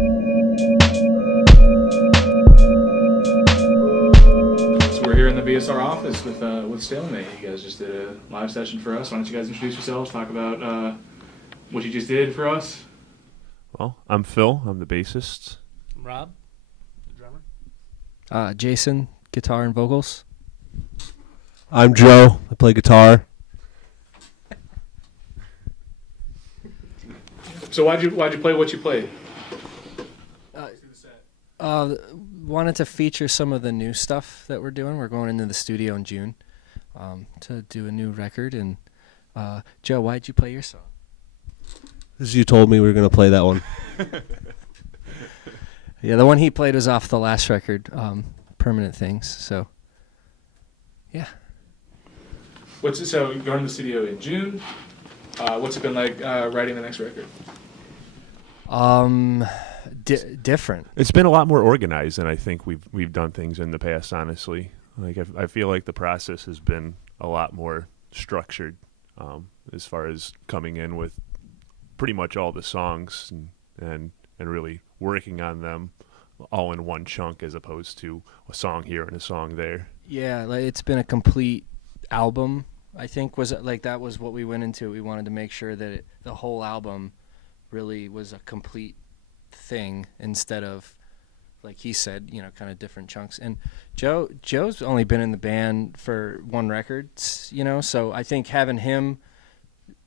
So we're here in the BSR office with Stalemate. You guys just did a live session for us. Why don't you guys introduce yourselves, talk about what you just did for us? Well, I'm Phil. I'm the bassist. Rob, the drummer. Jason, guitar and vocals. I'm Joe. I play guitar. So why'd you play what you played? Wanted to feature some of the new stuff that we're doing. We're going into the studio in June to do a new record. And Joe, why'd you play your song? Because you told me we were going to play that one. Yeah, the one he played was off the last record, Permanent Things. So, yeah. So you're going to the studio in June. What's it been like writing the next record? Different. It's been a lot more organized than I think we've done things in the past. Honestly, like I feel like the process has been a lot more structured as far as coming in with pretty much all the songs and really working on them all in one chunk as opposed to a song here and a song there. Yeah, like it's been a complete album. I think that was what we went into. We wanted to make sure that the whole album really was a complete thing instead of, like he said, kind of different chunks. And Joe's only been in the band for one record, so I think having him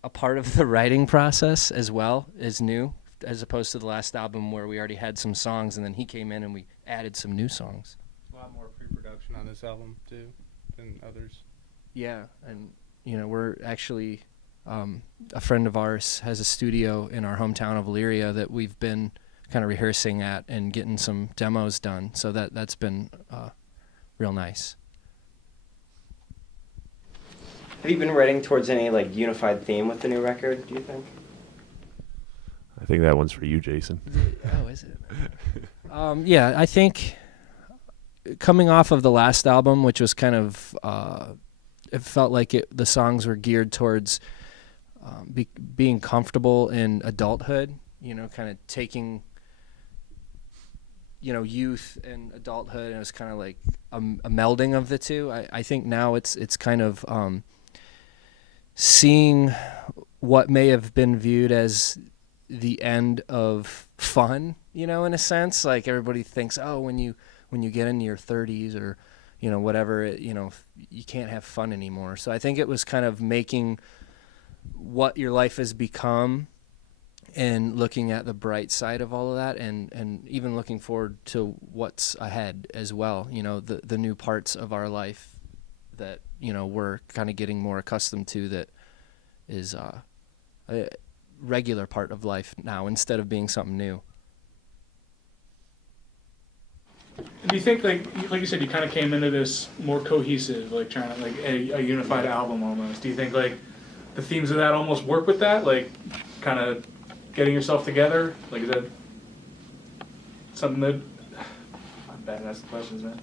a part of the writing process as well is new, as opposed to the last album where we already had some songs and then he came in and we added some new songs. A lot more pre-production on this album too than others. Yeah, and we're actually a friend of ours has a studio in our hometown of Elyria that we've been kind of rehearsing at and getting some demos done. So that's been real nice. Have you been writing towards any unified theme with the new record, do you think? I think that one's for you, Jason. Oh, is it? Yeah, I think coming off of the last album, which was kind of it felt like the songs were geared towards being comfortable in adulthood, kind of taking youth and adulthood, and it was kind of like a melding of the two. I think now it's kind of seeing what may have been viewed as the end of fun, in a sense. Like everybody thinks, oh, when you get into your 30s or whatever, you can't have fun anymore. So I think it was kind of making what your life has become and looking at the bright side of all of that, and even looking forward to what's ahead as well. The new parts of our life that we're kind of getting more accustomed to, that is a regular part of life now instead of being something new. Do you think, like you said, you kind of came into this more cohesive, like trying to a unified album almost? Do you think the themes of that almost work with that, kind of getting yourself together? Is that something that? I'm bad at asking questions, man.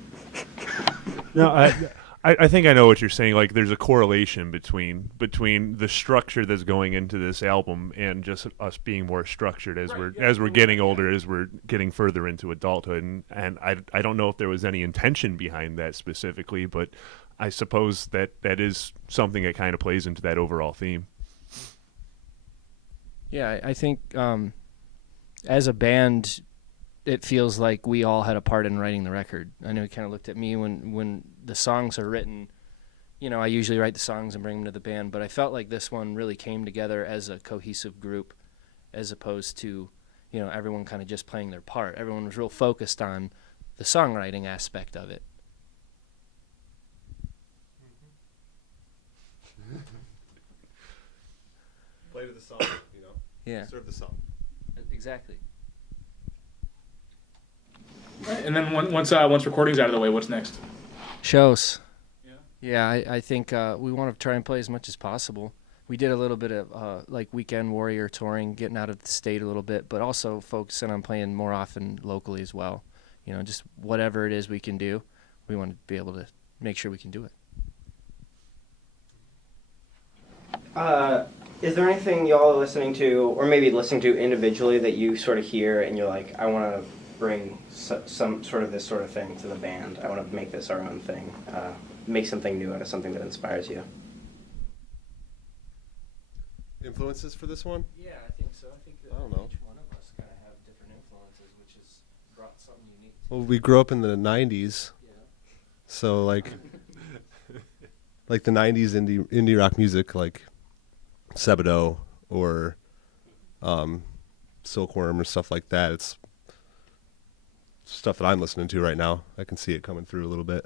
No, I think I know what you're saying. Like, there's a correlation between the structure that's going into this album and just us being more structured as we're getting older, as we're getting further into adulthood. And I don't know if there was any intention behind that specifically, but I suppose that is something that kind of plays into that overall theme. Yeah, I think as a band, it feels like we all had a part in writing the record. I know he kind of looked at me when the songs are written. I usually write the songs and bring them to the band, but I felt like this one really came together as a cohesive group, as opposed to, everyone kind of just playing their part. Everyone was real focused on the songwriting aspect of it. Play to the song, Yeah. Serve the song. Exactly. Right. And then once recording's out of the way, what's next? Shows. Yeah, I think we want to try and play as much as possible. We did a little bit of weekend warrior touring, getting out of the state a little bit, but also focusing on playing more often locally as well. Just whatever it is we can do, we want to be able to make sure we can do it. Is there anything y'all are listening to, or maybe listening to individually, that you sort of hear and you're like, I want to bring some sort of this sort of thing to the band. I want to make this our own thing. Make something new out of something that inspires you. Influences for this one? Yeah, I think so. I think that I don't know. each one of us kind of have different influences, which has brought something unique to Well, we grew up in the 90s, yeah. so like the 90s indie rock music, like Sebado or Silkworm or stuff like that. It's stuff that I'm listening to right now. I can see it coming through a little bit.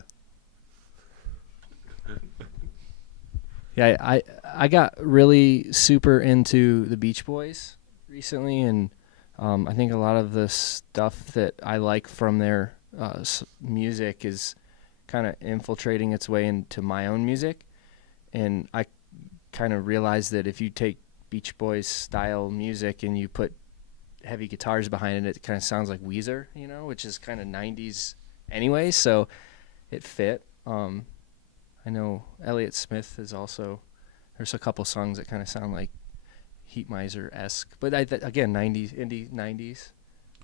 Yeah, I got really super into the Beach Boys recently, and I think a lot of the stuff that I like from their music is kind of infiltrating its way into my own music, and I kind of realized that if you take Beach Boys style music and you put heavy guitars behind it, it kind of sounds like Weezer, you know, which is kind of 90s anyway, so it fit. I know Elliott Smith is also, there's a couple songs that kind of sound like Heat Miser-esque, but again, 90s, indie 90s.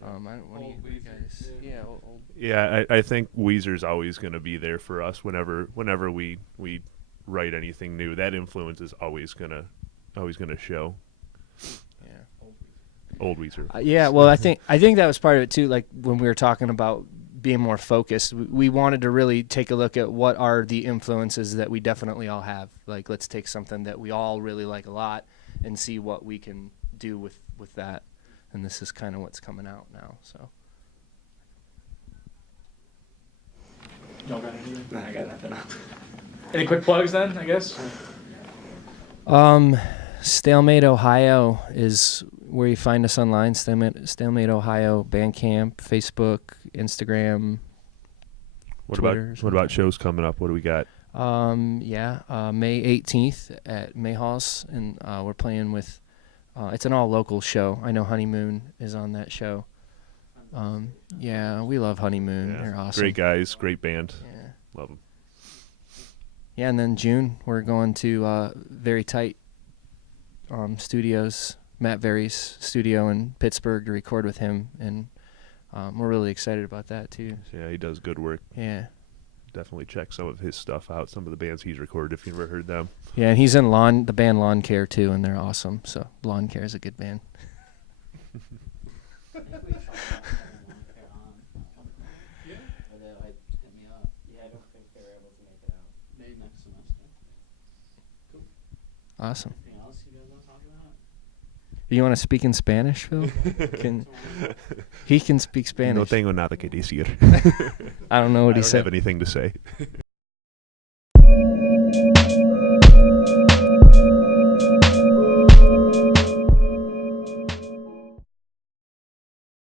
What do you guys? Yeah, old. Yeah, I think Weezer's always going to be there for us whenever we write anything new. That influence is always gonna show. Yeah. Old Weezer. Yeah, well, I think that was part of it too. Like when we were talking about being more focused, we wanted to really take a look at what are the influences that we definitely all have. Like, let's take something that we all really like a lot and see what we can do with that. And this is kind of what's coming out now. So. Y'all got anything? Nah, I got nothing. Any quick plugs then, I guess? Stalemate, Ohio is where you find us online. Stalemate, Ohio, Bandcamp, Facebook, Instagram, Twitter. What about shows coming up? What do we got? May 18th at Mayhall's, and we're playing with. It's an all local show. I know Honeymoon is on that show. Yeah, we love Honeymoon. Yeah, They're awesome. Great guys, great band. Yeah. Love them. Yeah, and then June we're going to Very Tight Studios, Matt Very's studio in Pittsburgh to record with him, and we're really excited about that too. Yeah, he does good work. Yeah. Definitely check some of his stuff out, some of the bands he's recorded if you've never heard them. Yeah, and he's in the band Lawn Care too, and they're awesome. So Lawn Care is a good band. Awesome. You want to speak in Spanish, Phil? He can speak Spanish. No tengo nada que decir. I don't know what he I don't said. have anything to say.